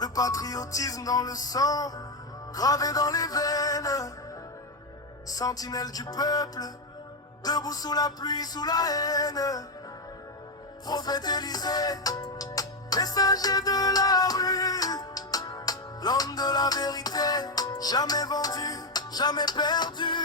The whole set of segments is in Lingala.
Le patriotisme dans le sang, gravé dans les veines. Sentinelle du peuple, debout sous la pluie, sous la haine. Prophète Élysée, messager de la rue, l'homme de la vérité, jamais vendu, jamais perdu.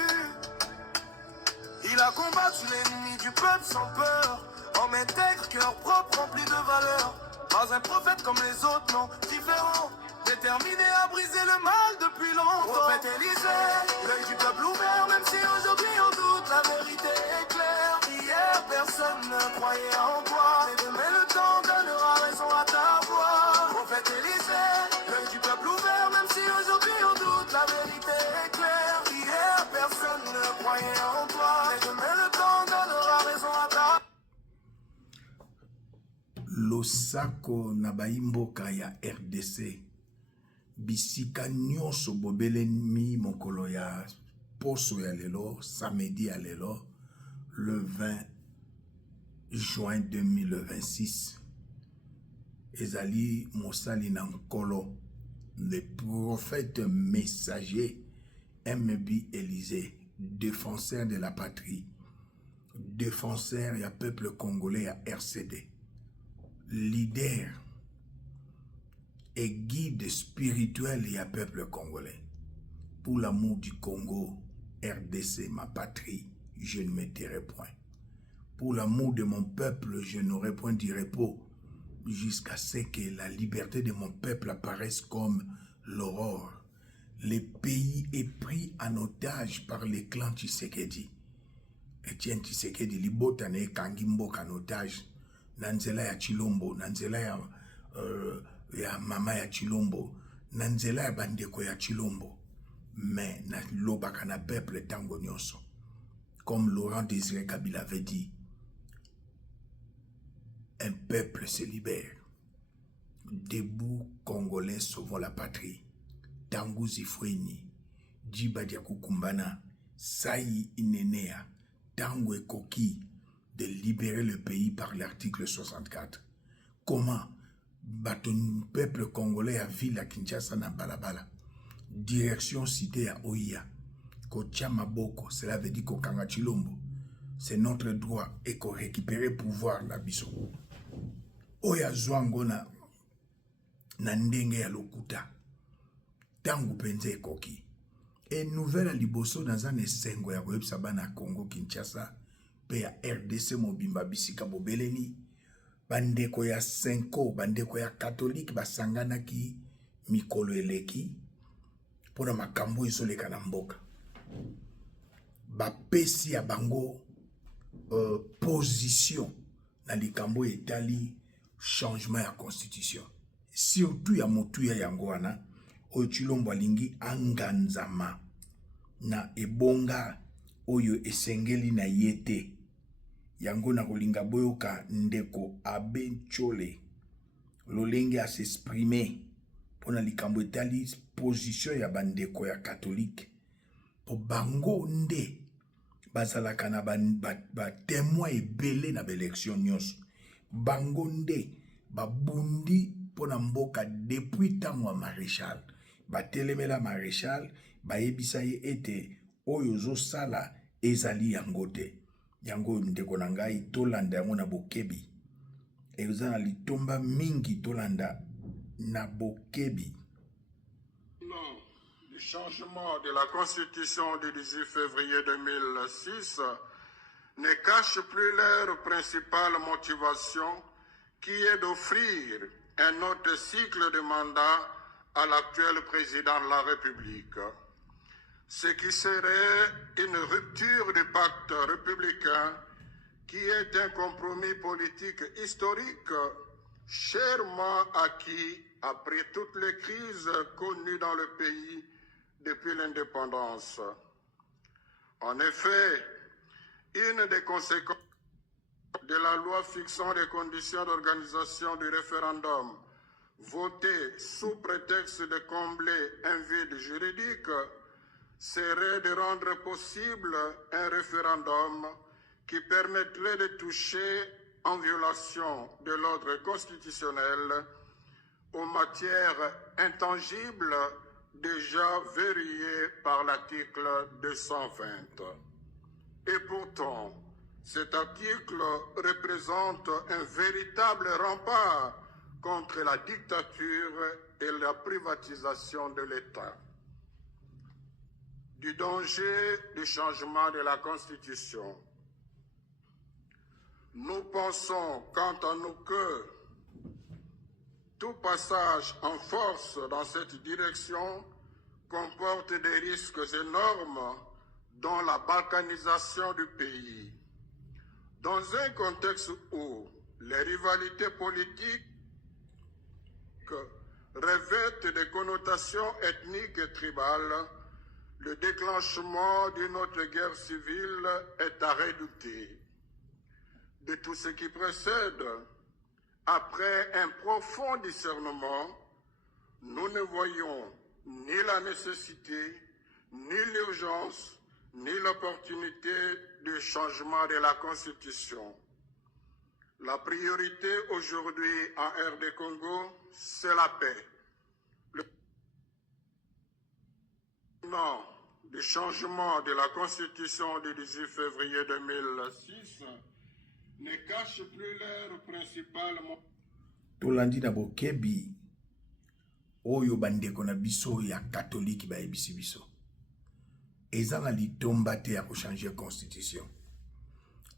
Il a combattu l'ennemi du peuple sans peur, homme intègre, cœur propre, rempli de valeur. Pas un prophète comme les autres, non, différent, déterminé à briser le mal depuis longtemps. Prophète Élysée, l'œil du peuple ouvert, même si aujourd'hui on doute, la vérité est claire. Hier personne ne croyait en toi, mais demain le temps donnera raison à ta voix. Prophète Élysée, l'œil du peuple ouvert, même si aujourd'hui on doute, la vérité est claire. Hier personne ne croyait en toi, mais demain le temps donnera raison à ta voix. Losako na baimboka ya RDC bisika nyonso bobelemi mokolo ya poso ya lelo samedi ya lelo le 20 juin 2026 ezali mosali na nkolo le prophète messager MB Élysée, défenseur de la patrie, défenseur ya peuple congolais ya RCD, leader et guide spirituel et à peuple congolais. Pour l'amour du Congo, RDC, ma patrie, je ne me tairai point. Pour l'amour de mon peuple, je n'aurai point de repos jusqu'à ce que la liberté de mon peuple apparaisse comme l'aurore. Le pays est pris en otage par les clans Tshisekedi. Etienne Tshisekedi, libotane kangimbo en otage. Nanzela ya Chilombo, nanzela ya mama ya Chilombo, nanzela ya bandeko ya Chilombo, mais na lobaka na peuple tango nyonso. Comme Laurent Désiré Kabila avait dit, un peuple se libère. Debout Congolais sauvons la patrie. Tangu Zifweni, Djiba Diakukumbana, Saï Inenea, Tango Ekoki, de libérer le pays par l'article 64. Comment baton peuple congolais a vu la Kinshasa na balabala. Direction cité à Oia. Kotia Maboko, cela veut dire Kokanga Chilombo. C'est notre droit et qu'on récupère pouvoir la biso. Oya Zwango na ndenge ya lokuta. Tangu penze ekoki. Et nouvelle à liboso dans un esengo ya websa bana Congo Kinshasa. Pe ya RDC mobimba bisika bobeleni bandeko ya Senko bandeko ya catholique basangana ki mikolo eleki pona makambo isoleka na mboka bapesi ya bango position na likambo etali changement ya constitution surtout ya motuya yango wana oyo Chilombo alingi anganzama na ebonga oyo esengeli na yete yango na kolinga boyoka ndeko Abe Nchole lolenge à s'exprimer pona likambo etali position ya bandeko ya catholique po bango nde bazalaka na ba témoin ebele na élection nyonso bango nde babundi pona mboka depuis tango ya maréchal batelemela maréchal bayebisa ye ete oyo zosala ezali yango te yango ndeko na ngai tolanda yango na bokebi eza na litomba mingi tolanda na bokebi. Non, du changement de la constitution du 18 février 2006 ne cache plus leur principale motivation qui est d'offrir un autre cycle de mandat à l'actuel président de la République. Ce qui serait une rupture du pacte républicain qui est un compromis politique historique chèrement acquis après toutes les crises connues dans le pays depuis l'indépendance. En effet, une des conséquences de la loi fixant les conditions d'organisation du référendum votée sous prétexte de combler un vide juridique serait de rendre possible un référendum qui permettrait de toucher en violation de l'ordre constitutionnel aux matières intangibles déjà verrouillées par l'article 220. Et pourtant, cet article représente un véritable rempart contre la dictature et la privatisation de l'État. Du danger du changement de la Constitution. Nous pensons, quant à nous, que tout passage en force dans cette direction comporte des risques énormes, dont la balkanisation du pays. Dans un contexte où les rivalités politiques revêtent des connotations ethniques et tribales, le déclenchement d'une autre guerre civile est à redouter. De tout ce qui précède, après un profond discernement, nous ne voyons ni la nécessité, ni l'urgence, ni l'opportunité du changement de la Constitution. La priorité aujourd'hui en RD Congo, c'est la paix. Non, le changement de la Constitution du 18 février 2006 ne cache plus l'heure principale. Tolandi na bokebi oyo bandeko na biso ya catholique ba ebisi biso. Eza na litomba te ya ko changer constitution.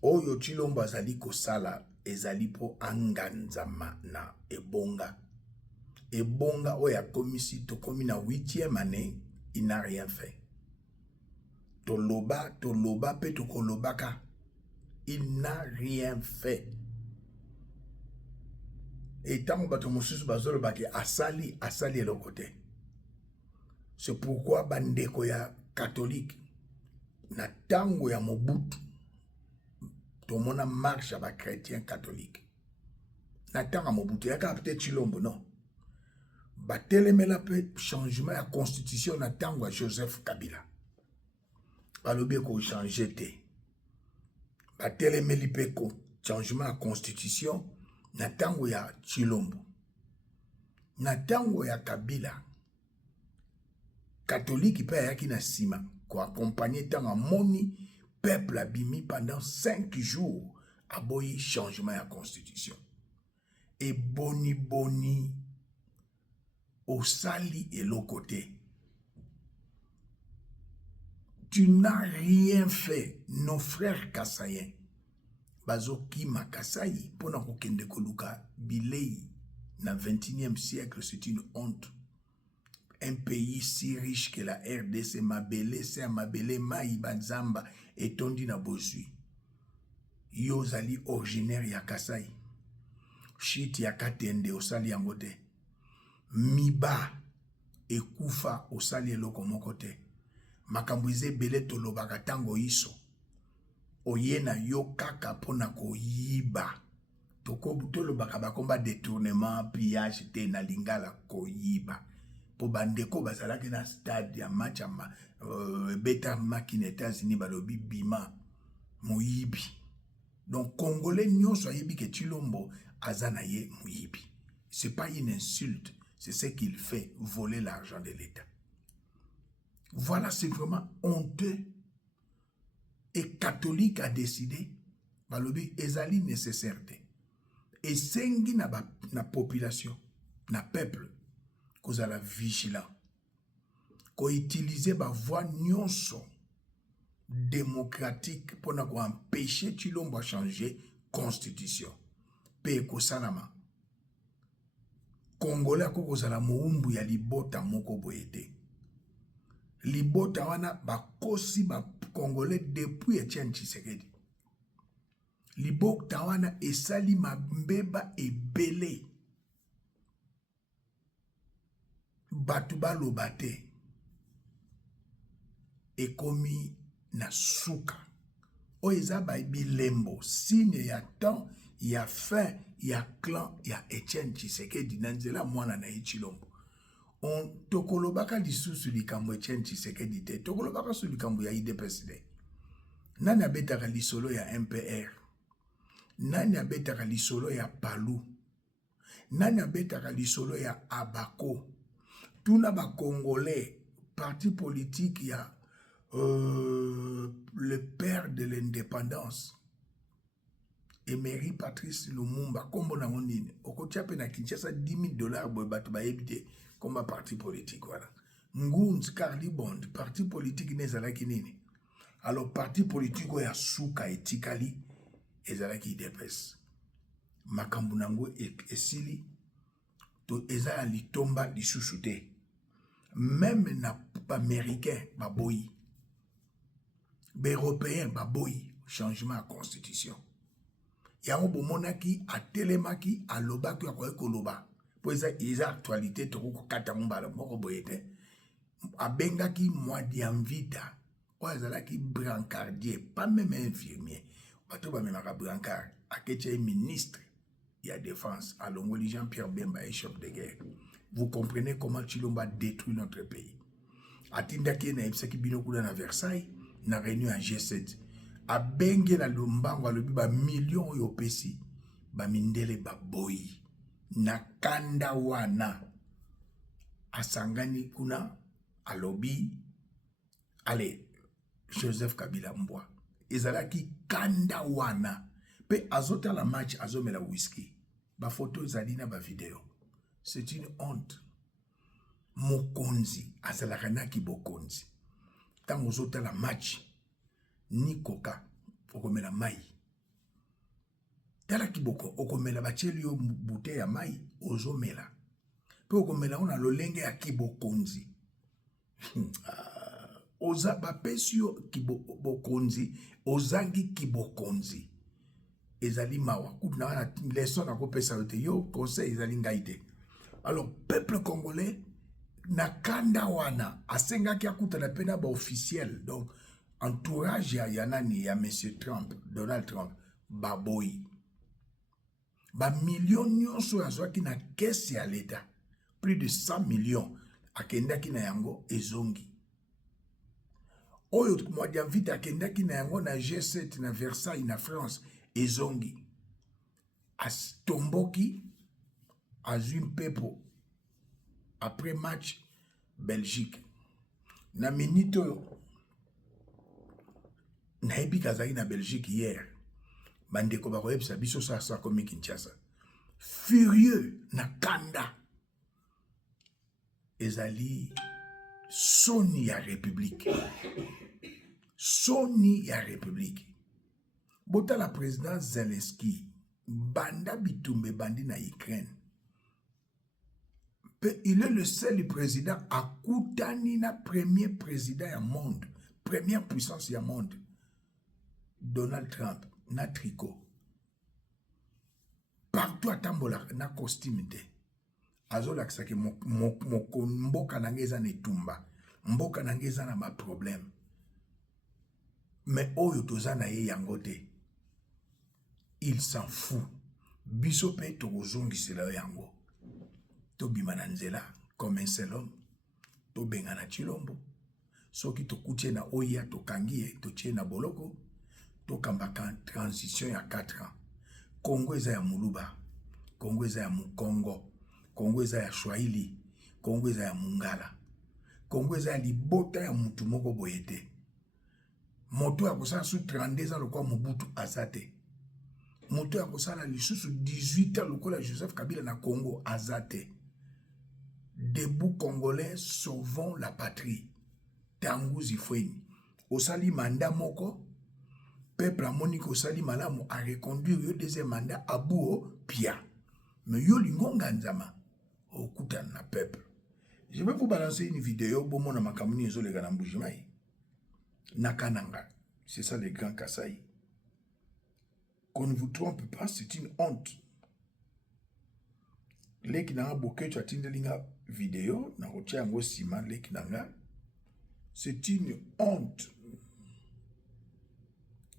Oyo Tshilombo azali kosala ezali po anganzama na ebonga. Ebonga oyo akomisi tokomi na 8e année, il n'a rien fait. Toloba pe tokolobaka. Il n'a rien fait. Et tant que Batomosus Bazolo Baki asali le côté. C'est pourquoi bandeko ya catholique na tango ya Mobutu tomona marche à ba chrétien catholique. Na tango Mobutu ya kapte Tshilombo non. Batelemela pe changement ya constitution na tango ya Joseph Kabila. Balobi ko changer te. Batelemeli pe ko changement ya constitution na tango ya Tshilombo. Na tango ya Kabila. Catholique pe yaki na sima ko accompagner tango moni peuple abimi pendant 5 jours aboyi changement ya constitution. Et boni osali et l'autre côté. Tu n'as rien fait, nos frères Kassaïens. Bazoki Makasai, pendant qu'on koluka bilei, na 21e siècle, c'est une honte. Un pays si riche que la RDC, Mabele, c'est Mabele, Maï, Banzamba, et Tondi na Bosui. Yozali originaire ya Kasai. Shit ya Katende, osali yangote. Miba, ekufa, osali eloko mokote. Makambuize bele tolobaka tango iso. Oyena yo kaka pona ko yiba. Tolobaka bakomba détournement, pillage, te na lingala ko yiba. Po bandeko bazalaki na stade ya match beta makine États-Unis balobi bima moyibi. Donc Congolais nyonso ayebi ke Tshilombo azana ye moyibi. C'est pas une insulte, c'est ce qu'il fait, voler l'argent de l'État. Voilà, c'est vraiment honteux. Et catholique a décidé, balobi ezali nécessaire. Et sengi na population, na peuple, cause à la vigilance, qu'on utilise ba voix nyonso démocratique pour empêcher Tshilombo à changer constitution. Pe kosalama. Congolais ko kozala moumbu ya libota moko boyete. Libota wana bakosi ba Congolais depuis Etienne Tshisekedi. Libota wana esali mabeba ebele. Batu baloba te. Ekomi na suka. Oeza ba bilembo. Signe ya temps, ya fin, ya clan, ya Etienne Tshisekedi. Nanzela mwana na Tshilombo. On tokolobaka lisusu likambo Etienne Tshisekedi te. Tokolobaka su likambo ya IDPSD. Nani abetaka lisolo ya MPR. Nani abetaka lisolo ya Palu. nani abetaka lisolo ya Abako tuna ba Congolais parti politique ya le père de l'indépendance Emery Patrice Lumumba kombo na nini okotia pe na Kinshasa $10,000 boy bato ba ebite comme parti politique voilà Ngunz Carly Bond parti politique nezalaki nini alors parti politique ya suka etikali ezalaki IDPS makambo nango esili to eza litomba lisusu te même na américain baboyi européen baboyi changement à constitution yango bomonaki atelemaki alobaki akoki koloba po eza actualité tokokata mbala moko boye te abengaki Mwadiamvita oyo azalaki brancardier pas même infirmier bato bamemaka brancard aketia ministre ya défense alongoli Jean-Pierre Bemba et chef de guerre. Vous comprenez comment Tshilombo a détruit notre pays. Atindaki na ebisaki bino kuna na Versailles na réunion à G7 abenge la lombango alobi ba million yo pesi ba mindele ba boyi na kanda wana asangani kuna alobi ale Joseph Kabila Mbwa ezalaki kanda wana pe azota la match azomela whisky ba photo ezali na ba video c'est une honte mokonzi azalaka na kibokonzi tango azota la match ni coca okomela mai tala kiboko okomela bacheli yo bouteille ya mai ozomela pe okomela ona lolenge ya kibokonzi oza bapesi yo kibokonzi ozangi kibokonzi ezali mawa kutu na wana leson na kopesa yo te yo conseil ezali ngai te alors peuple congolais na kanda wana asengaki akutana pe na ba officiel donc entourage ya nani ya monsieur Trump Donald Trump baboyi ba million nyonso azwaki na kesi ya l'État plus de 100 millions akendaki na yango ezongi oyo Mwadiamvita akendaki na yango na G7 na Versailles na France ezongi astomboki azwi mpepo après match Belgique na minute oyo nayebi kazali na Belgique hier bandeko bakoyebisa biso sasa komi Kinshasa furieux na kanda ezali soni ya république soni ya république bota la président Zelensky banda bitumbe bandi na Ukraine il est le seul président akutani na premier président ya monde première puissance ya monde Donald Trump na tricot partout atambola na costume te azolakisaki mboka nange eza na etumba mboka nange eza na ma problème mais oyo toza na ye yango te il s'en fout biso pe tokozongisela yango tobima na nzela comme un seul homme tobenga na Tshilombo soki tokutie na oya tokangi ye totie na boloko tokambaka transition ya 4 ans Congo eza ya Muluba Congo eza ya Mukongo Congo eza ya Swahili Congo eza ya Mungala Congo eza ya libota ya mutu moko boye te moto akosala su 32 ans lokwa Mobutu azate moto akosala lisusu 18 ans lokola Joseph Kabila na Congo azate debout congolais sauvons la patrie tangu zifweni osali mandat moko peuple amoni ko osali malamu a reconduire yo deuxième mandat abuo pia mais yo lingonga nzama okutana na peuple. Je vais vous balancer une vidéo bon mon makamuni ezolega na Mbujimai na Kananga, c'est ça les grands Kasaï. Qu'on ne vous trompe pas, c'est une honte. Leki nanga boke tu atindelinga vidéo na rotia ngo sima leki nanga, c'est une honte.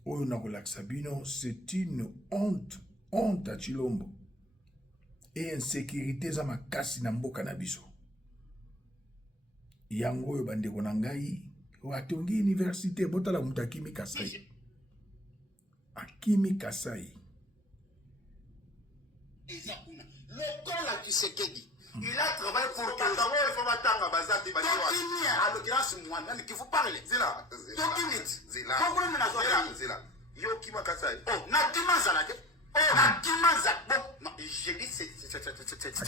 Oyo na kolakisa bino, c'est une honte, honte à Tshilombo. Et insécurité za makasi na mboka na biso. Yango yo bandeko na ngai watongi université botala mutu Akimi Kasai. Akimi Kasai. lokola Tshisekedi il a travaillé pour que il faut m'attendre bazati ba Tokimi à l'occurrence moi même qu'il faut parler zila Tokimi zila pourquoi me nazo zila yo kima kasai oh na kimanza ke oh na kimanza bon je dis c'est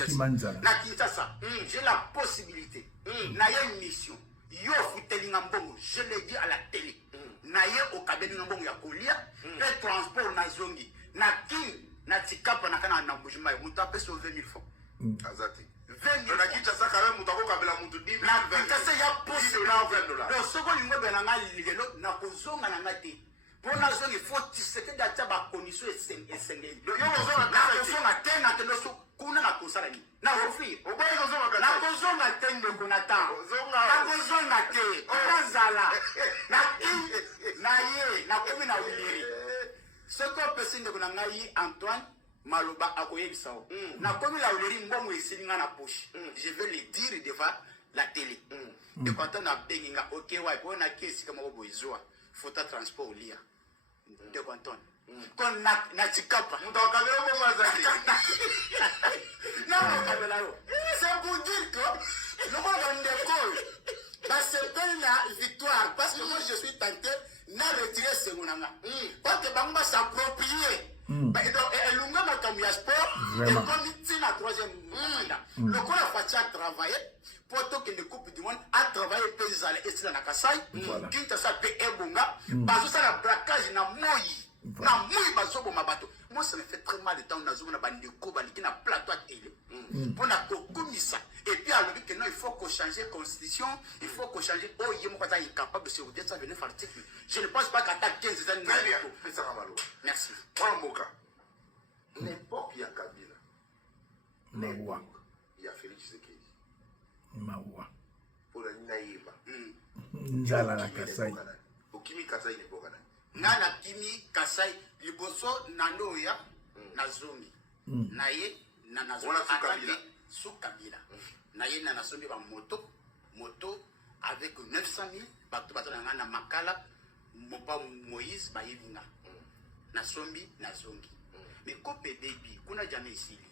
Kimanzala. ça j'ai la possibilité na une mission yo futelinga mbongo je l'ai dit à la télé na ye au kabeni mbongo ya kolia le transport na zongi na kin na tikapa na kana na mbujima mutu apesa 20 000 francs azati 20 000 na kicha saka kama mutu akokabela mutu 10 000 na kitase ya possibilité $20 donc soko lingo bela nga lelo na kozonga na ngate pona zongi faut tiseke data ba condition esengeli yo ozonga na kozonga tena tendo so kuna na kosala ni na ofri oboyi ozonga na kozonga tende kona ta Ozonga. na kozonga te nazala na ki na ye na komi na wiliri soko pesinde kuna ngai Antoine Maloba akoyebisa o na komi la wiliri mbongo esilinga na poche je vais le dire devant la télé de quand on a benginga OK ouais pour na kesi kama bobo izwa fota transport lia de quand on kon na tikapa mutu akabela mbongo azati non c'est pour dire que le monde d'école va se peine la victoire parce que moi je suis tenté na retirer ce monanga parce que bangba s'approprier elunga makambo ya sport ekomi ntina troisième mandat lokola faci a travaillé poto kende coupe du monde a travaillé mpe ezala esila na kasai kinshasa mpe ebonga bazosala braquage na moi na moi bazoboma bato moi ça me fait très mal de temps nazomona bandeko baliki na plateau ya télé mpona kokumisa et puis alobi que non il faut qu'on change constitution il faut qu'on change oh ye moko aza incapable de se redire ça venir article je ne pense pas qu'ata 15 ans très bien pesaka maloba merci mwana mboka n'importe ya kabila Mawa. ya Félix Tshisekedi Mawa. mpona nini nayeba Nzala na Kasai. okimi kasai ne mboka nani nga na kimi kasai liboso na ndoya na zongi na ye na Wana su Kabila. su kabila na ye na nasombi ba moto avec 900 000 bato bato na nga na makala mopa Moïse bayebinga nasombi na zongi mais kope baby kuna jamais isili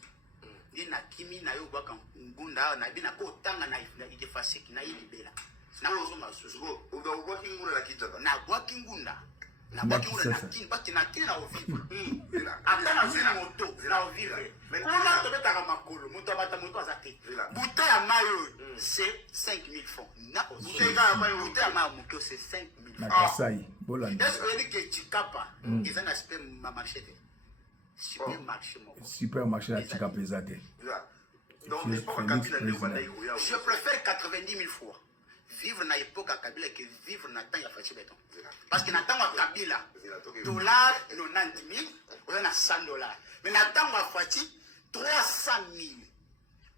ndi na kimi na yo baka ngunda na bina ko tanga na ifasiki na ilibela na kozonga susu ubwaki nguna na kichaka na bwaki ngunda na bwaki ngunda na kini baki na kini na ovivre ata na zina moto na ovivre kuna tobetaka makolo moto abata moto azate buta ya mayo c'est 5 000 francs na buta ya mayo moto c'est 5 000 Na francs Kasai. Bolanda. est-ce que dit que Chikapa ils en aspect ma marché supermarché moko Supermarché à Chikapezate. donc n'importe kabila ne kwanda ikoya je préfère 90 000 fois vivre na époque à Kabila que vivre na temps ya Fachi Beton. Parce que na temps à Kabila, dollar 90 000, on a 100 $. Mais na temps à Fachi, 300 000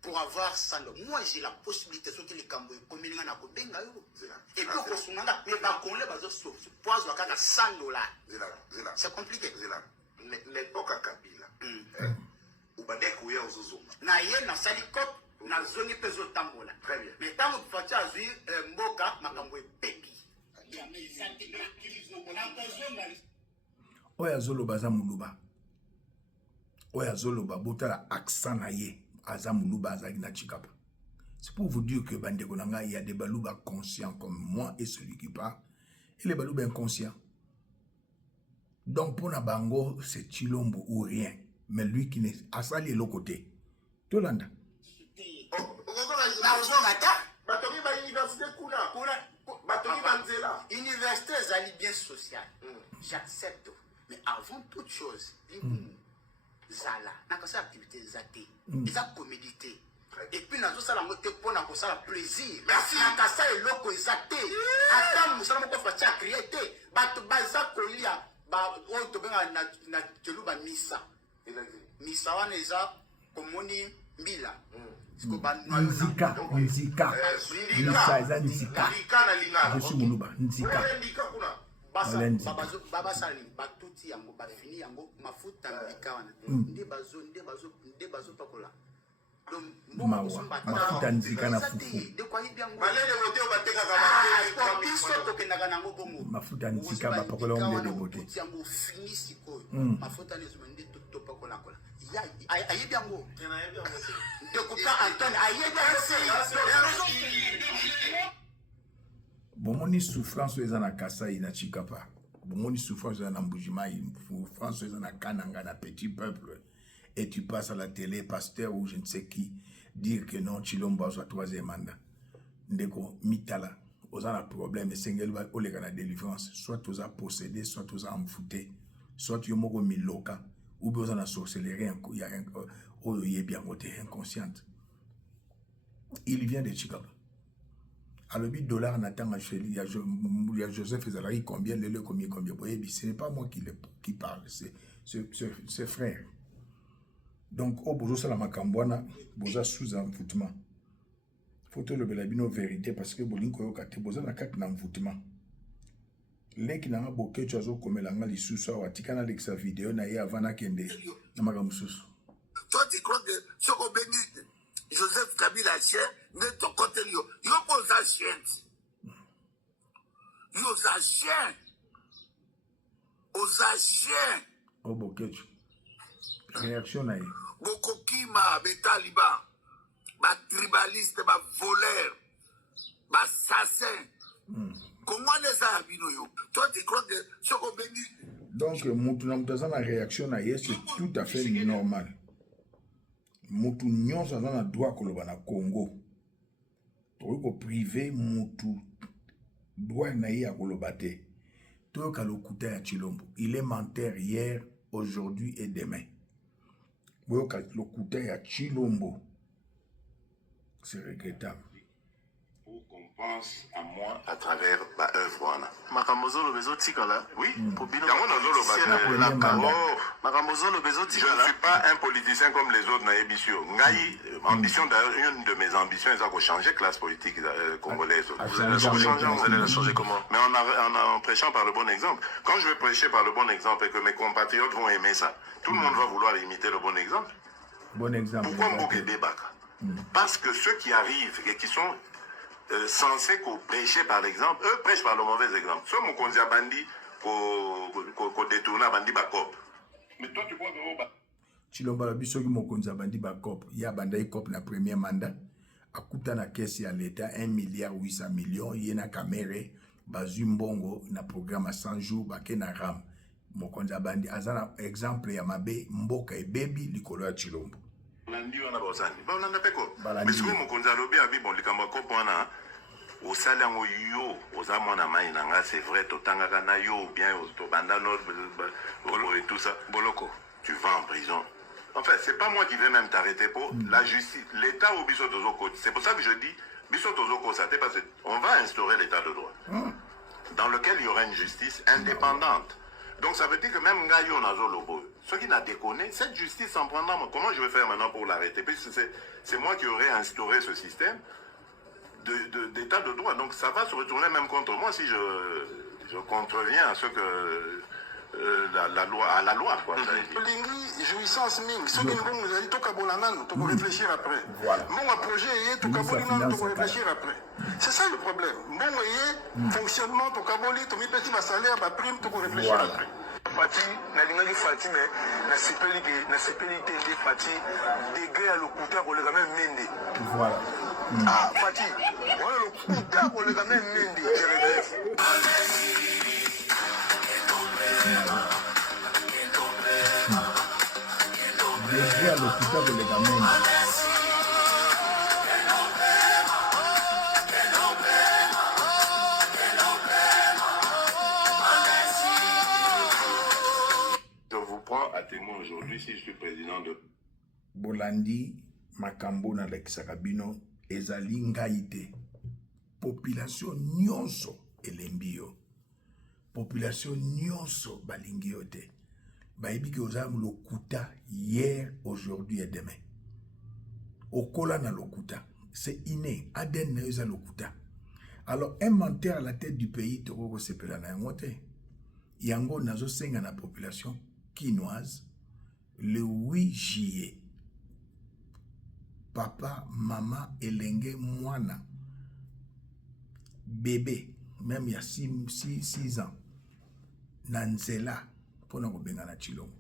pour avoir 100 $. Moi j'ai la possibilité de les cambo comme il y a benga yo. Et puis au Sonanga, les bakonle bazo so poise wakaka 100 $. C'est compliqué. L'époque à Kabila. Ubandeko ya uzuzuma. Na ye na salikop na zone peso tambola. Très bien. Mais tant que Fachi a vu mboka makambo pepi. Oya zoloba za muluba. Oya zoloba botala accent na ye aza muluba azaki na Chikapa. C'est pour vous dire que bandeko nanga il y a des baluba conscients comme moi et celui qui parle et les baluba inconscients. Donc pour na bango c'est Chilombo ou rien, mais lui qui n'est asali l'autre côté. Tolanda. Batoki ba université kuna. Batoki ba nzela. Université est bien sociale. J'accepte. Mais avant toute chose, Zala, n'a pas ça activité zate. Ils ont comédité. Et puis, nous avons ça pour la plaisir. Merci. N'a ça et l'eau zate. Attends, nous allons faire créer. Bato baza kolia. Ba on to benga na teluba misa. Misa wana eza komoni mbila. Nzika. Nzika eza nzika. Je suis muluba. Nzika. Baba sali batuti yango bafini yango mafuta mbika wana. Nde bazo pakola. Mafuta nzika na fufu. Balele wote bateka kama biso tokendaka nango bongo. Mafuta nzika bapakola ombe de bote. Yango fini sikoyo. Mafuta nezo nde topakola kola. aïe bien go. Découpant Antoine, aïe bien. Bomoni souffrance eza na Kasai na Chikapa. Bomoni souffrance eza na Mbujimai, souffrance eza na Kananga na petit peuple. Et tu passes à la télé, pasteur ou je ne sais qui, dire que non, Chilombo soit troisième mandat. Ndeko, mitala, oza na problème, sengel va olega na délivrance, soit oza possédé, soit oza amfouté, soit yomoko miloka, ou bien oza na sorcellerie, il y a un bien côté inconsciente. Il vient de Chikapa. À le $8 n'attend à Chéli, il y a Joseph Ezalari, combien, le combien. Ce n'est pas moi qui parle, c'est frère. Donc, au bozo sala makambwana, boza sous envoûtement. Faut te le belabino vérité parce que bolinko yo kate boza na kati na envoûtement. Leki na nga boke tu azo komela nga lisusu awa tikana lekisa vidéo na ye avant na kende na makambo susu. Toi, tu crois que ce qu'on bénit Joseph Kabila chien, mais ton côté yo pose un chien. Yo za chien. Oza chien. Oh boke tu. Réaction na ye. Bokokima, Betaliban, ba tribaliste, ba voleur, ba assassin. Comment les a habinés? Toi, tu crois que ce qu'on bénit? Donc, la réaction na ye, c'est tout à fait normal. Mutu nyonso aza na droit koloba na Congo. Toyoko privé mutu droit na ye koloba te. Toyoka lokuta ya Chilombo. Il est menteur hier, aujourd'hui et demain. Boyoka lokuta ya Chilombo. C'est regrettable. Pour qu'on pense à moi à travers ma œuvre. Makambozo le bezo tikala. Oui. Pour bino. Je ne suis pas un politicien comme les autres na Ebisio. Ngai, ambition d'ailleurs, une de mes ambitions, c'est de changer classe politique congolaise. Vous allez la changer comment? Mais en prêchant par le bon exemple. Quand je vais prêcher par le bon exemple et que mes compatriotes vont aimer ça, tout le monde va vouloir imiter le bon exemple. Bon exemple. Pourquoi Mboké Bebaka? Parce que ceux qui arrivent et qui sont censés prêcher par l'exemple, eux prêchent par le mauvais exemple. Ceux qui ont bandi, qui détournent bandi bakop. Mais toi tu vois que Chilombo la biso ki mokonza bandi bakop. Ya banda ikop na premier mandat. Akuta na kesi ya l'État 1,8 milliard. Yena kamere. Bazu mbongo na programme à 100 jours. Bake na ram. Mokonza bandi. Azana exemple ya mabe mboka e baby likolo ya Chilombo. Balandi wana bozani. Balanda peko. Balandi. Mais ce que mokonza lobi abi bon likambo kopo wana au salango yo aux amona mai nanga c'est vrai totangaka na yo bien to bandano et tout ça. Boloko, tu vas en prison. En fait, c'est pas moi qui vais même t'arrêter pour la justice. L'État au biso tozoko. C'est pour ça que je dis biso tozoko ça parce qu'on va instaurer l'état de droit. Dans lequel il y aura une justice indépendante. Donc ça veut dire que même Ngayo Nazo Lobo, ceux qui n'a déconné, cette justice s'en prendra. Comment je vais faire maintenant pour l'arrêter? Puisque c'est moi qui aurais instauré ce système d'état de droit. Donc ça va se retourner même contre moi si je contreviens à ce que la loi quoi. Lingi jouissance ming. Ce qui nous a dit toka bolanano, toka réfléchir après. Voilà. Mon projet est toka bolanano, toka réfléchir après. C'est ça le problème. Mon fonctionnement toka boli, tomi petit ma salaire, ma prime, toka réfléchir après. Fati na lingali Fati mais na sepeli te Fati degré à lokuta ko le même mende. Voilà. Ah Fati, voilà lokuta ko le même mende. Degré à l'hôpital de l'égamen. Je vous prends à témoin aujourd'hui si je suis président de Bolandi makambo na Lexakabino ezali ngai te. Population nyonso elembi yo. Population nyonso balingi yo te. Bayebi ki oza lokuta hier, aujourd'hui et demain. Okola na lokuta. C'est inné. Aden na yoza lokuta. Alors, un menteur à la tête du pays, toko sepela na yango te. Yango nazo senga na population quinoise le 8 juillet. Papa, maman, elenge, mwana, bébé, même il y a 6 ans, Nanzela, pour nous benga na Chilombo.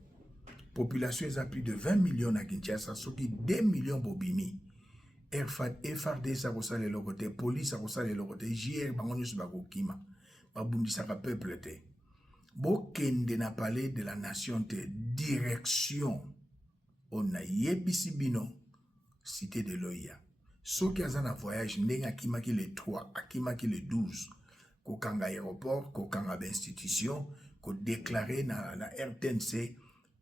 population eza plus de 20 millions na Kinshasa, soki 2 millions bobimi. FARDC sakosala eloko te, police sakosala eloko te, JR bango nyonso bakokima. Babundisaka peuple te. Bokende na palais de la nation te, direction on a yebisi bino cité de Loya. Soki aza na voyage ndenge akimaki le 3, akimaki le 12, kokanga aéroport, kokanga institution, ko déclarer na RTNC,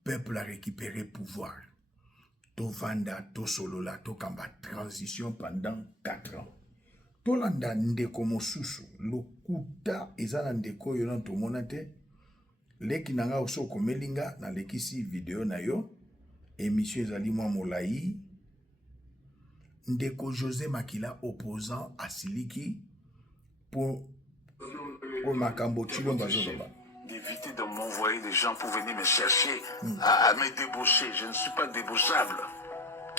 peuple a récupéré pouvoir. To vanda, to solola, to kamba transition pendant 4 ans. To landa ndeko mosusu, lokuta ezana ndeko yonan to monate, leki nanga oso komelinga na lekisi video na yo, émission ezali mwa molai, ndeko José Makila opposant à Siliki pour Makambo Chilomba Zoloba. D'éviter de m'envoyer des gens pour venir me chercher, à me débaucher. Je ne suis pas débauchable.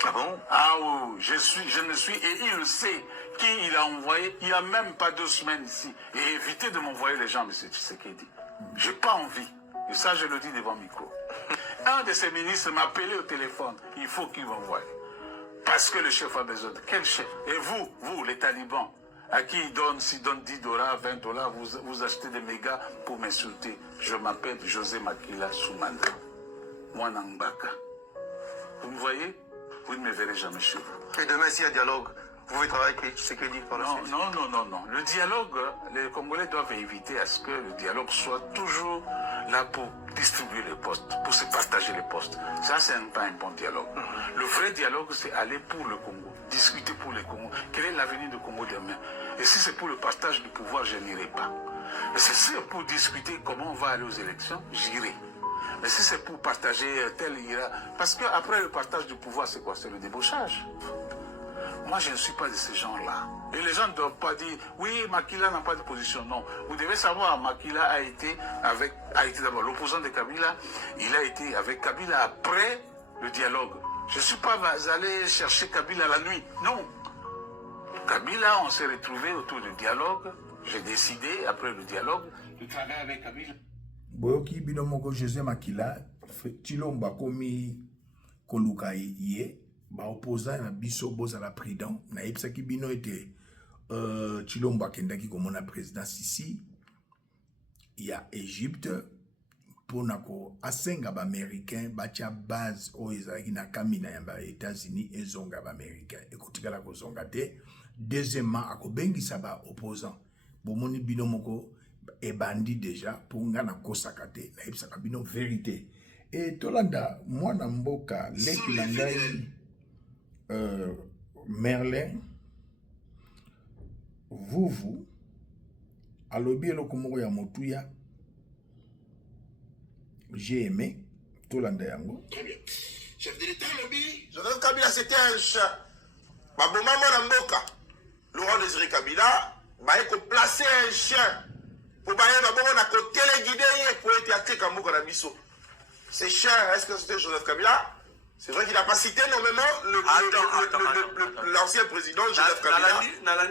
Ah bon? Ah oui, je ne suis, et il le sait, qui il a envoyé, il n'y a même pas 2 semaines ici. Et évitez de m'envoyer les gens, M. Tshisekedi. Je n'ai pas envie. Et ça, je le dis devant le micro. Un de ces ministres m'a appelé au téléphone. Il faut qu'il m'envoie. Parce que le chef a besoin de... Quel chef? Et vous, les talibans, à qui il donne, s'il donne $10, $20, vous achetez des mégas pour m'insulter. Je m'appelle José Makila Soumanda. Moi, Nangbaka. Vous me voyez? Vous ne me verrez jamais chez vous. Et demain, s'il y a dialogue, vous pouvez travailler avec Tshisekedi par la suite? Non. Le dialogue, les Congolais doivent éviter à ce que le dialogue soit toujours là pour distribuer les postes, pour se partager les postes. Ça, c'est pas un bon dialogue. Le vrai dialogue, c'est aller pour le Congo, discuter pour le Congo. Quel est l'avenir du Congo demain? Et si c'est pour le partage du pouvoir, je n'irai pas. Mais si c'est pour discuter comment on va aller aux élections, j'irai. Mais si c'est pour partager tel ira... Parce qu'après le partage du pouvoir, c'est quoi? C'est le débauchage. Moi, je ne suis pas de ces gens-là. Et les gens ne doivent pas dire, oui, Makila n'a pas de position. Non. Vous devez savoir, Makila a été d'abord l'opposant de Kabila. Il a été avec Kabila après le dialogue. Je ne suis pas allé chercher Kabila la nuit. Non. Kabila, on s'est retrouvés autour du dialogue. J'ai décidé, après le dialogue, de travailler avec Kabila. Boyoki binomoko José Makila, Chilomba komi koluka ye. Ba opposant na biso boza la président na epsaki bino ete Chilomba kendaki komona président Sisi ya Égypte pour nako asenga ba américain bacha base o ezaki na kamina ya ba États-Unis ezonga ba américain ekotikala ko zonga te. Deuxièmement akobengisa ba opposant bomoni bino moko ebandi déjà pour ngana kosaka te na epsaka bino vérité et tolanda mwana mboka leki na ngai Merlin, vous, alobi eloko moko ya motuya, j'ai aimé, tolanda yango. Très bien. Chef de l'État, alobi, Joseph Kabila, c'était un chat. Baboma mwana mboka, Laurent Désiré Kabila, baeko placer un chien. Pour bailler baboma na kotele guidé pour être attaqué comme mboka na biso. Ces chiens, est-ce que c'était Joseph Kabila? C'est vrai qu'il n'a pas cité nommément l'ancien président Joseph Kabila.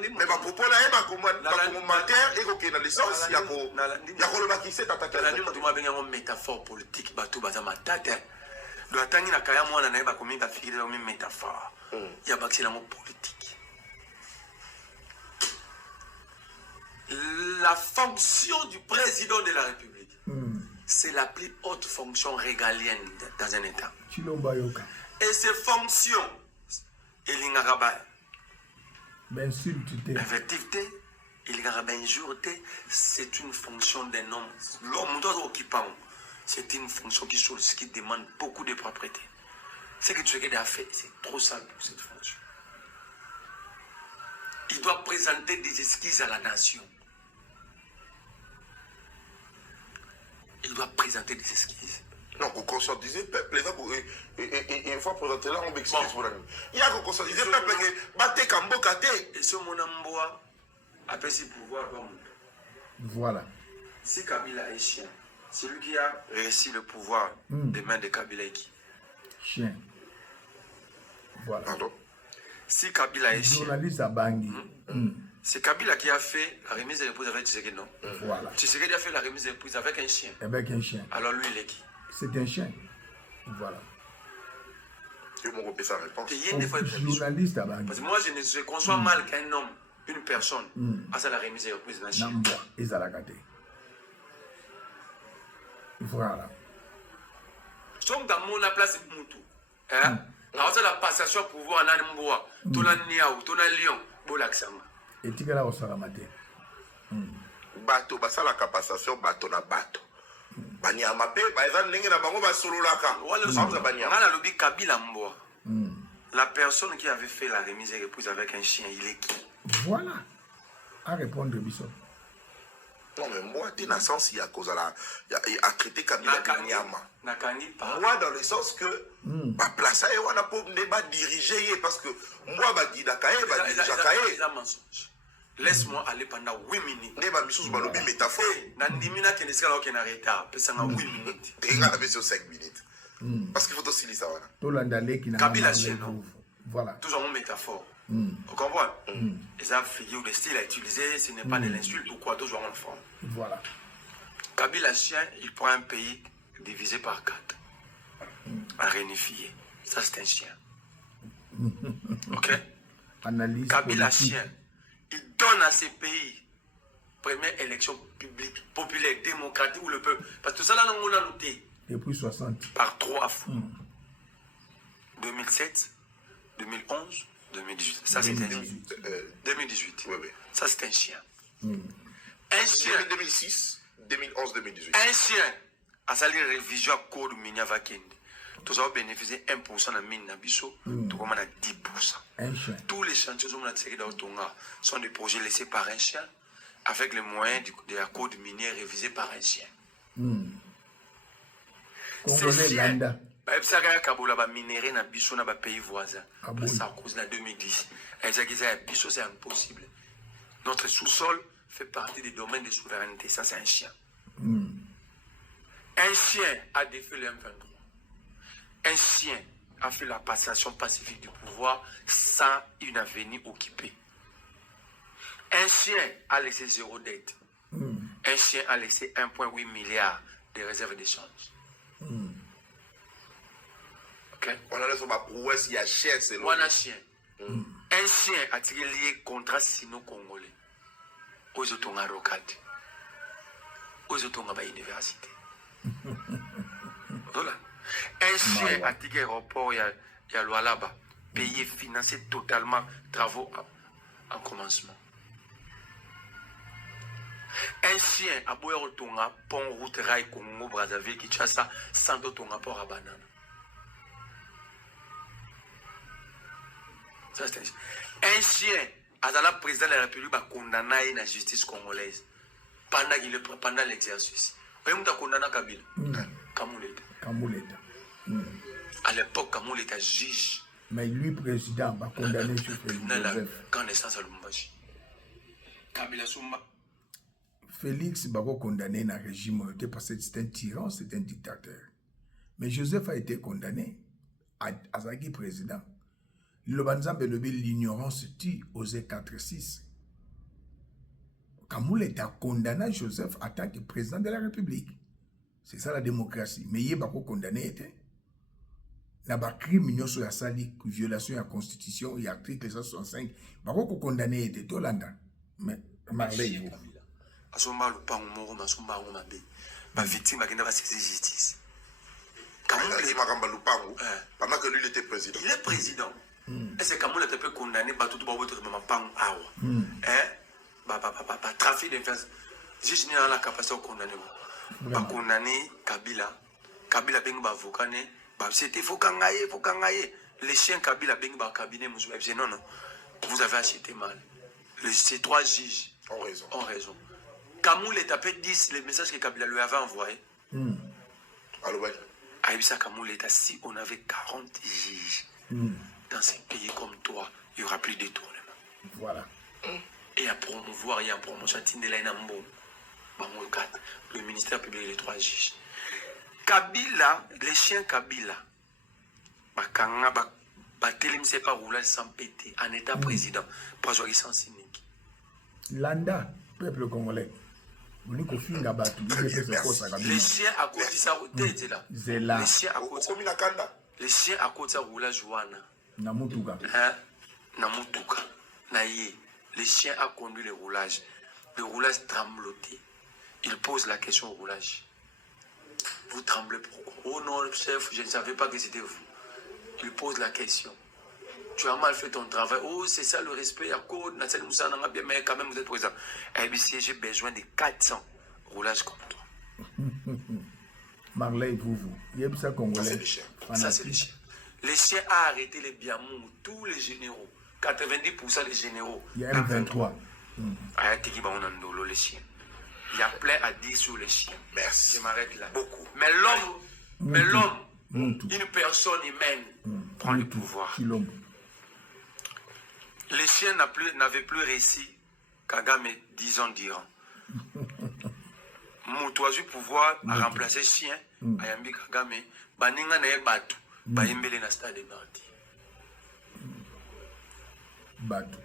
Mais ma propos là, ma commentaire et qu'il dans l'essence, il y a le qui s'est attaqué. Une métaphore politique, bateau bazama tête. Le tangi na kaya mwana na eba komi ba fikiri une métaphore. Il y a baxi la politique. La fonction du président de la République. C'est la plus haute fonction régalienne dans un État. Et ces fonctions, il y a l'invectivité, il y a l'injurité, c'est une fonction d'un homme. L'homme doit occupant, c'est une fonction qui demande beaucoup de propriété. Ce que tu as fait, c'est trop simple pour cette fonction. Il doit présenter des excuses à la nation. Il doit présenter des excuses. Non, qu'on conscientiser le peuple. Et une fois présenté là, on m'excuse pour la nuit. Il y a qu'on conscientiser le peuple que batte Kamboka te. Et ce mon amboa appelle ses pouvoirs. Voilà. Si Kabila est chien, celui qui a réussi le pouvoir des mains de Kabila est qui? Chien. Voilà. Pardon? Si Kabila est chien. Journaliste à Bangui. C'est Kabila qui a fait la remise de l'épouse avec Tshisekedi, non? Voilà. Tshisekedi a fait la remise de l'épouse avec un chien. Avec un chien. Alors lui, il est qui? C'est un chien. Voilà. Je m'en repère sa réponse. Journaliste à Parce que moi, je conçois mal qu'un homme, une personne, a ça la remise et reprise d'un chien. Namboa, Ezalakate. Voilà. Donc, dans mon place, c'est Moutou. Hein? Alors, c'est la passation au pouvoir, on a Mboa, tout le Niaou, tout le Lion, Bolaksama. Et Tigala au Salamate. Bato, basa la capacité, bato na bato. Banyama pe, baezan nengi na bango basolo laka. On a la lobby Kabila Mboa. La personne qui avait fait la remise et reprise avec un chien, il est qui? Voilà. À répondre, Bissot. Non, mais moi, tu as sens, il y a cause à la. Il y a traité Kabila Banyama. Moi, dans le sens que. Ma place, on a pas débat dirigé parce que moi, bah, dit Dakaye, bah, dit Jakaye. Laisse-moi aller pendant 8 minutes. Débat, Missous, bah, lobby métaphore. Nandimina qui n'est pas là, qui retard. Pendant 8 minutes. Et il y a 5 minutes. Parce qu'il faut aussi lire ça. Kabila chien, non? Voilà. Toujours une métaphore. Vous comprenez? Les affiliés ou le style à utiliser, ce n'est pas de l'insulte ou quoi, toujours en forme. Voilà. Kabila chien, il prend un pays divisé par 4. À réunifier. Ça, c'est un chien. Ok? Analyse Kabila politique. chien, il donne à ces pays première élection publique, populaire, démocratique ou le peuple. Parce que tout ça, là, on l'a noté. Depuis 60. Par 3 fois. 2007, 2011, 2018. Ça, c'est un chien. 2018. Oui, oui. Ça, c'est un chien. Un chien. 2006, 2011, 2018. Un chien. À sa révision à code minier vakendi. Tous ont bénéficié 1% de mine nabiso. Tout comme on a 10%. Un chien. Tous les chantiers sont des projets laissés par un chien avec les moyens de la code minière révisés par un chien. Congolais Landa. Ça a minéré dans les pays voisins. Ça a causé en 2010. C'est impossible. Notre sous-sol fait partie des domaines de souveraineté. Ça, c'est un chien. Un chien a défait le M23. Un chien a fait la passation pacifique du pouvoir sans une avenue occupée. Un chien a laissé 0 dette. Un chien a laissé 1,8 milliard de réserves d'échange. Ok? On a laissé ma prouesse, il y a chien, c'est On a chien. Un chien a tiré lié contrat sino-congolais. Aux autonga rocade. Aux autonga ba université. Voilà. Un chien a tiré aéroport, il y a Lualaba. Payé, financé totalement, travaux en commencement. Un chien a beau autonga, pont, route, rail, Congo, Brazzaville, Kinshasa, sans autonga, port à banane. Un chien, Azala président de la République, a condamné la justice congolaise pendant l'exercice. Vous avez condamné Kabila. Kamouleta. À l'époque, Kamouleta juge. Mais lui, président, va condamner sur Félix Joseph. Quand naissance à Lumbashi. Kabila Souma. Félix va condamné dans le régime parce que c'est un tyran, c'est un dictateur. Mais Joseph a été condamné à Azagi président. Le Banzambe l'ignorance tue aux 4-6. Kamouleta a condamné Joseph en tant que président de la République. C'est ça la démocratie. Mais il a condamné. Il y a des crimes sur la sali, violation de la Constitution, il y a l'article 165. Il a condamné tout le monde. Mais Marley, Asomba Lupango Moro, Masomba Omabe. Ma victime a gagné la justice. Pendant que lui était président. Il est président. Et c'est Kamoul était condamné par tout le monde de ma pang awa. Trafic d'influence. J'ai ni la capacité de condamner. Pas condamner Kabila. Kabila beng ba avocat. C'était faut kangaye. Les chiens Kabila beng ba cabinet. Non, non. Vous avez acheté mal. Ces 3 juges ont raison. Kamoul est tapé 10 les messages que Kabila lui avait envoyés. Alors, Aïbisa Kamoul est assis. On avait 40 juges. Dans un pays comme toi, il n'y aura plus de détournement. Voilà. Et à promouvoir, il y a un promotion le ministère public les 3 juges. Kabila, les chiens Kabila, Batelim c'est pas rouler sans péter en état président, pas jouer sans cynique. Landa, peuple congolais. Les chiens à côté ça roulage là. Les chiens à côté. Les chiens à côté ça roulage wana. Namutuka. Namutuka. Naïe. Les chiens a conduit le roulage. Le roulage trembloté. Il pose la question au roulage. Vous tremblez pourquoi? Oh non, chef, je ne savais pas que c'était vous. Il pose la question. Tu as mal fait ton travail. Oh, c'est ça le respect. À cause de mais quand même vous êtes présent. Eh bien, si j'ai besoin de 400 roulages comme toi. Marley, vous. Ça, c'est les chiens. Ça, c'est les chiens. Les chiens a arrêté les Biamou, tous les généraux. 90% des généraux. Il y a M23. Les chiens. Il y a plein à dire sur les chiens. Merci. Je m'arrête là. Beaucoup. Mais l'homme, une personne humaine, prend le pouvoir. Les chiens n'avaient plus réussi Kagame 10 ans d'Iran. Moutouazu pouvoir à remplacer chien, Ayambi Kagame, Baninga na batu, Bayembele na stade mardi. Batu.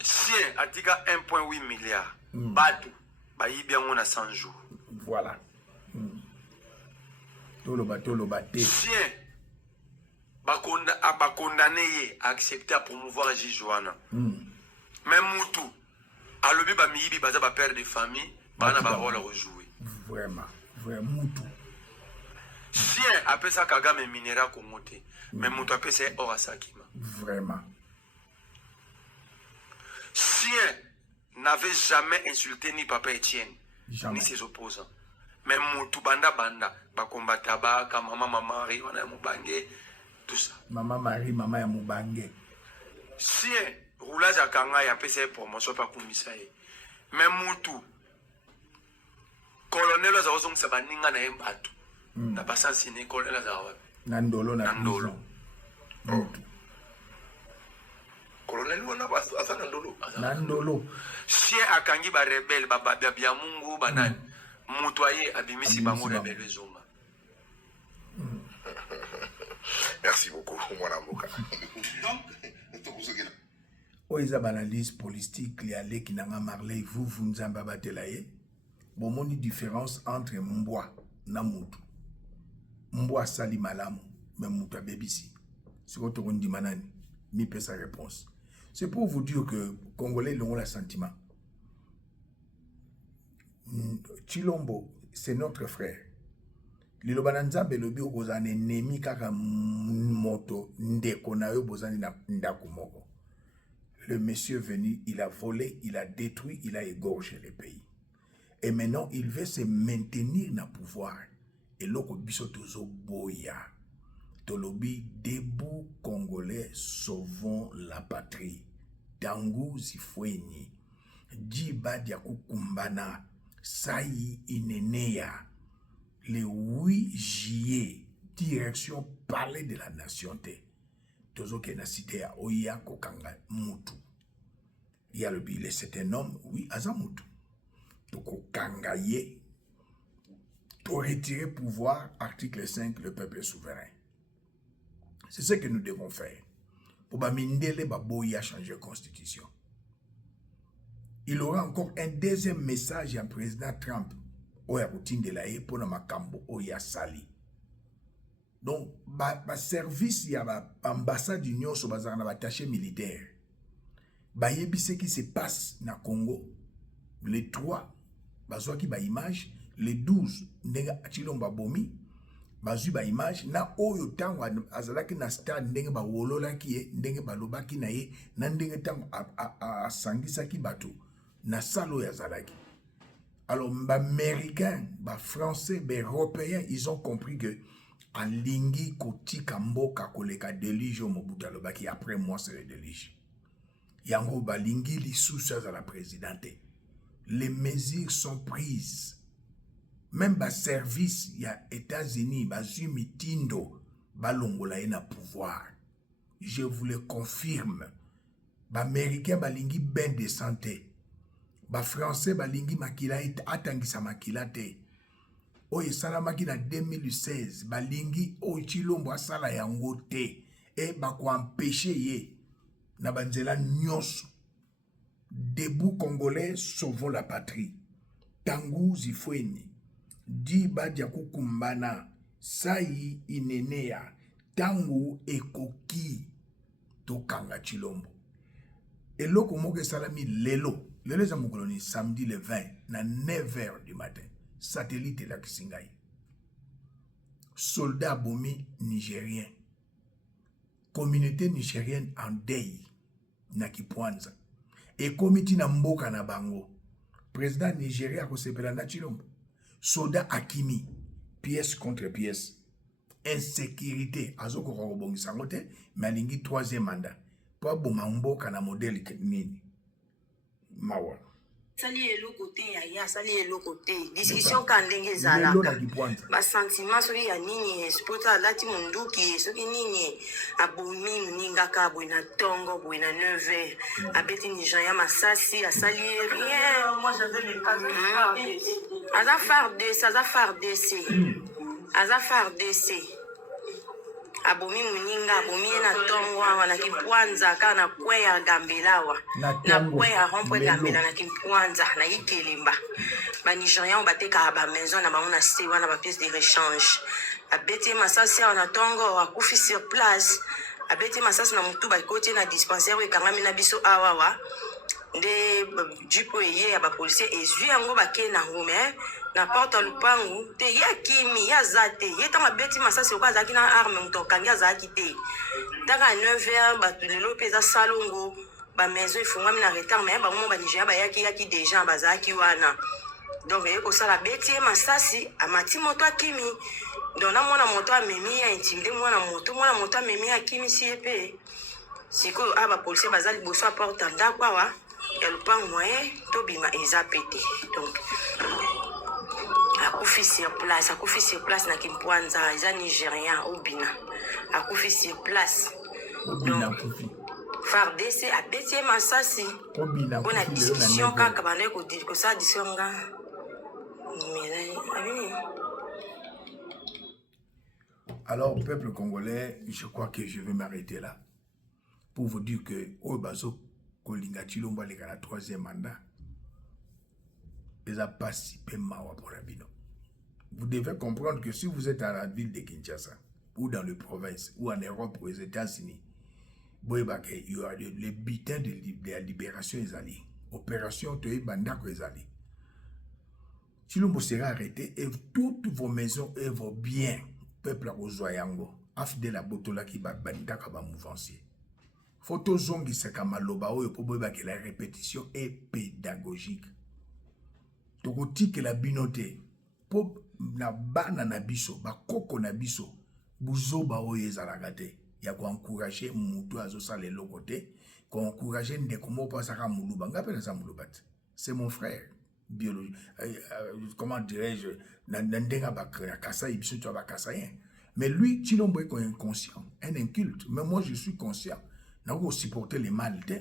Chien a dit 1,8 milliard. Batu, Bayibi on a 100 jours. Voilà. Toloba. Chien, a condamné à accepter à promouvoir Jijoana. Même Moutou, à l'objet de Miyibi, Baza va père de famille, Bana va le rejouer. Vraiment, Moutou. Chien appelle ça Kagame minéral Kongote, mais Moutou appelle ça Orasakima. Vraiment. Chien n'avait jamais insulté ni Papa Etienne, jamais. Ni ses opposants. Mais Moutou Banda, Bakombataba, Maman Marie, on a Moubangue, tout ça. Maman Marie, Maman ya Moubangue. Chien, roulage à Kanga, il y a PCA promotion par commissaire. Mais Moutou, colonel Azazong Sabaninga na Mbatu. Na pas signé colonel Azawa. Nandolo. Moutou. Colonel wana asa Nandolo. Chien akangi ba rebelle ba Biamungu banani. Moutoyer abimisi bango rebelle Zuma. Merci beaucoup, mon avocat. Donc, ils ont analyse politique, les allées qui n'ont pas marlé, vous nous en babatelaye. Bon, il y a une différence entre Mboa et Moutou. Mboa sali malamu, mais Moutou a bébisi. C'est quand on dit manani, mi peut sa réponse. C'est pour vous dire que Congolais ont le sentiment. Chilombo, c'est notre frère. Le Lobananza belobi ozane ennemi kaka moto ndeko na yo bozani na ndako moko. Le monsieur venu, il a volé, il a détruit, il a égorgé le pays. Et maintenant, il veut se maintenir dans le pouvoir. Et loko biso tozo boya. Tolobi debout Congolais, sauvons la patrie. Tangu zifweni. Djiba diaku kumbana. Sayi ineneya. Le 8 juillet, direction Palais de la Nation. Tozo ke na cité à Oya Kokanga Moutou. Il y a le billet, c'est un homme, oui, Azamoutou. Toko Kangaye, pour retirer pouvoir, article 5, le peuple est souverain. C'est ce que nous devons faire. Pour Bamindele Baboya changer la constitution. Il aura encore un deuxième message à président Trump. Oya routine de la pour na makambo Oya Sali. Donc, ba service, il y a l'ambassade d'Union sur bazar na attaché militaire. Ba yebi ce qui se passe na Congo. Le 3, bazwa ki ba image. Le 12, ndenga Chilomba Bomi. Bazwi ba image. Na oyo tango azalaki na stade ndenge ba wolola ki ye. Ndenge ba lobaki na ye. Na ndenge tango a sangisa ki bato. Na salo ya zalaki. Alors, les Américains, les Français, les Européens, ils ont compris que en lingi koti kamboka koleka délige au Mobutu Alobaki, après moi c'est le délige. Yango balingi lisusa à la présidente. Les mesures sont prises. Même les services, il y a États-Unis, les mitindo, balongola na pouvoir. Je vous le confirme. Les Américains balingi ben de santé. Ba français balingi makila atangisa makila te. Oye salamaki na 2016 balingi o Chilombo asala yango te e ba ko empêcher ye na banzela nyonso. Debout Congolais, sauvons la patrie. tangu zifweni diba dia kukumbana sai inenea tangu ekoki tokanga Tshilombo eloko moko salami lelo za mokoloni samedi le 20 na 9h du matin satellite la Kisingai soldat bomi nigérien communauté nigérienne en deuil na Kipwanza et comité na mboka na bango président Nigeria ko sepela na Tshilombo soldat Akimi pièce contre pièce insécurité azoko ko bongisa ngote malingi 3e mandat po boma mboka na modèle nini mawa sali eloko te ya sali eloko te discussion ka ndenge zalaka ba sentiment soki ya nini spota lati munduki soki nini abomi muninga ka bwina tongo bwina 9h abeti ni Jean ya masasi asali rien moi j'avais les cas azafar DC abomi muninga abomi na tongo wana Kipwanza kana kweya gambelawa na kweya rompwe gambela na Kipwanza na ikelimba ba Nigériens bateka ba maison na bango na se wana ba pièces de rechange abeti masasi wana tongo akufi sur place abeti masasi na mutu ba côté na dispensaire we kangami na biso awawa nde jipo ye ba policier ezui yango bakena na ngome na porte lupangu te ya kimi ya zate ye tanga beti masasi ko azaki na arme mutokangi azaki te taka 9h batu lelo peza salongo ba maison ifungami na retard mais ba mo ba Nigeria ba yaki déjà bazaki wana donc ye ko sala beti masasi amati moto akimi donc na mwana moto amemi ya intimidé mwana moto amemi akimi sipe siko aba policier bazali boso porte ndakwa wa ya lupangu moye to bima ezapete donc akufi sur place na Kipwanza eza Nigérien obina akufi sur place donc FARDC abeti masasi bona discussion kaka bana ko sa disonga alors peuple congolais je crois que je vais m'arrêter là pour vous dire que Obazo Kolinga Tshilombo le 3e mandat ils a participé mawa pour Rabino. Vous devez comprendre que si vous êtes à la ville de Kinshasa ou dans les provinces ou en Europe ou aux États-Unis, il y aura les bulletins de la libération Ezali, opération Toye Bandako Ezali. Tshilombo sera arrêté et toutes vos maisons et vos biens, peuple à Ozoyango, afde la botola qui va bandaka ba mouvancier. Photo zongi sekamaloba oyo po boyeba que la répétition est pédagogique. Tokoti que la binote po na bana na biso ba koko na biso buzoba oyo ezalaka te ya ko encourager mutu azosala eloko te ko encourager ndeko mo pasaka muluba ngapela za muluba c'est mon frère biologique comment dirais-je na ndenga ba kasa ibiso to ba kasayen mais lui Tshilombo est inconscient un inculte mais moi je suis conscient na ko supporter les mal te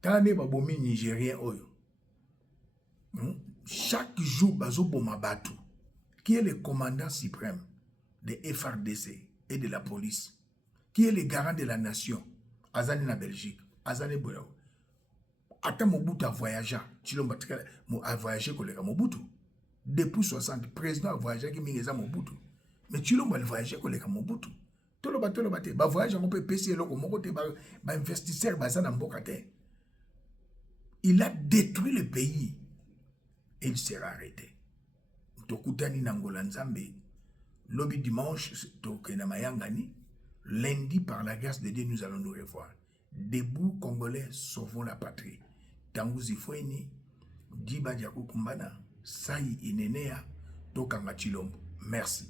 tane ba bomi nigérien oyo chaque jour bazo boma batu qui est le commandant suprême de FARDC et de la police, qui est le garant de la nation, Azani na Belgique, Azani Boulao. Ata Mobutu a voyagé, Tshilombo a voyagé avec Mobutu. Depuis 60, le président a voyagé avec Mobutu. Mais Tshilombo a voyagé avec Mobutu. Tout le bateau, ba voyage on peut PC le côté ba investisseur bazana mbokate. Il a détruit le pays et il sera arrêté. Tokutani Nangola Nzambe, lobby dimanche, Tokena Mayangani, lundi par la grâce de Dieu nous allons nous revoir. Debout Congolais, sauvons la patrie. Tangu Zifweni, Diba Diakou Kumbana, Sai Inenea, Tokanga Tshilombo. Merci.